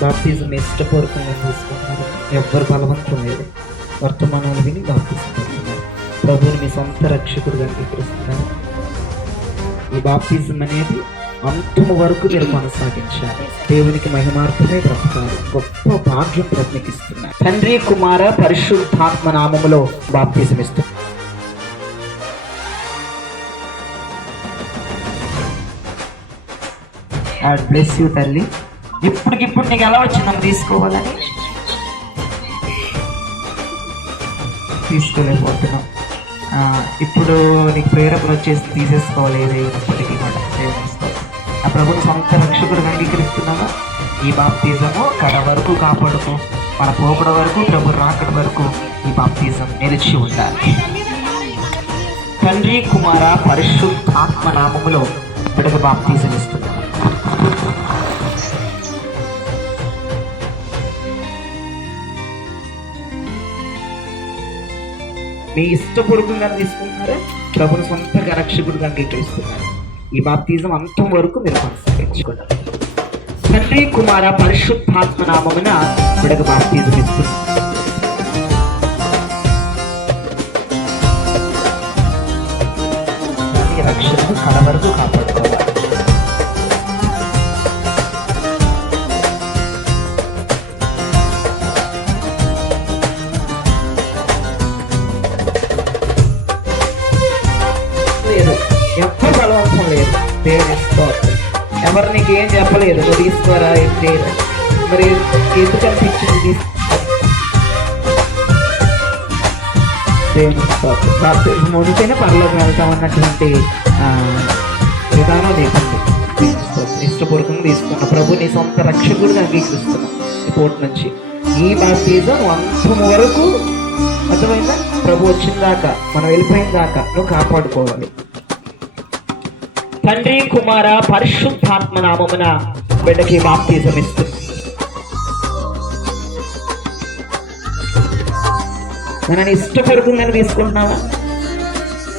బాప్తిజం ఇష్టపూర్వకంగా తీసుకుంటున్నారు. ఎవ్వరు బలవంతం లేదు. వర్తమానాలు విని బాప్తిజం పొందుతున్నారు. ప్రభువుని మీ సొంత రక్షకుడిగా అంగీకరిస్తున్నారు. ఈ బాప్తిజం అనేది అంతము వరకు మీరు కొనసాగించాలి. దేవునికి మహిమార్థమే బ్రతకాలి. గొప్ప భాగ్యం ప్రజ్ఞకిస్తున్నారు. తండ్రి, కుమార, పరిశుద్ధాత్మ నామములో బాప్తిజం ఇస్తున్నారు. గాడ్ బ్లెస్ యూ తల్లి. ఇప్పటికిప్పుడు నీకు ఎలా వచ్చిందని తీసుకోవాలని తీసుకోలేకపోతున్నాం. ఇప్పుడు నీకు ప్రేరకులు వచ్చేసి తీసేసుకోవాలి. ఏదైనప్పటికీ ఆ ప్రభుని సొంత రక్షకుడిగా అంగీకరిస్తున్నావా? ఈ బాప్తిజము కడ వరకు కాపాడుకో. మన పోకడ వరకు, ప్రభు రాకడ వరకు ఈ బాప్తిజం నిలిచి ఉండాలి. తండ్రి, కుమార, పరిశుద్ధాత్మ నామములో బిడ్డకు బాప్తిజం ఇస్తున్నాను. మీ ఇష్టపూర్వకంగా తీసుకుంటున్నారా? ప్రభుని సొంతగా రక్షకుడిగా అంగీకరిస్తున్నారు. ఈ బాప్తిజం అంతం వరకు మీరు కొనసాగించుకున్నారు. తండ్రి, కుమార, పరిశుద్ధాత్మ నామమున బిడ్డకు బాప్తిజం ఇస్తున్నారు. రక్షణను కడ వరకు కాపాడుకోవాలి. ఎవ్వరు బలవంతం లేదు. దేవుని స్తోత్రం. ఎవరు నీకు ఏం చెప్పలేదు. నువ్వు తీసుకోరా ఏంటి మరి ఎందుకు అనిపించింది? దేవుని స్తోత్రం. మునికైనా పరలోకం వెళ్తామన్నటువంటి విధానం లేకుంది. ఇష్టపూర్వకంగా తీసుకున్న ప్రభు నీ సొంత రక్షకుడిగా అంగీకరిస్తున్నాం. ఇప్పటి నుంచి ఈ బాప్తిజం అంతం వరకు అర్థమైందా? ప్రభు వచ్చిన దాకా, మనం వెళ్ళిపోయిన దాకా నువ్వు కాపాడుకోవాలి. తండ్రి, కుమార, పరిశుద్ధాత్మ నామమున బిడ్డకి బాప్తిజం ఇస్తుంది. నన్ను ఇష్టపూర్వకంగా తీసుకుంటున్నావా?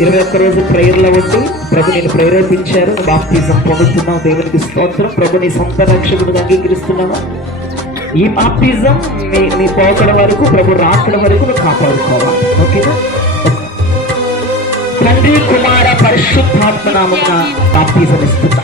21 రోజు ప్రేయర్లో ఉండి ప్రభు నేను ప్రేరేపించారు. బాప్తిజం పొందుతున్నావు. దేవునికి స్తోత్రం. ప్రభు నీ సొంత రక్షకుడిగా అంగీకరిస్తున్నావా? ఈ బాప్తిజం నీ పోకడ వరకు, ప్రభు రాకడ వరకు నువ్వు కాపాడుకోవాలి. ఓకేనా? తండ్రి, కుమార, పరిశుద్ధాత్మ నామమున బాప్తిజం ఇస్తున్నా.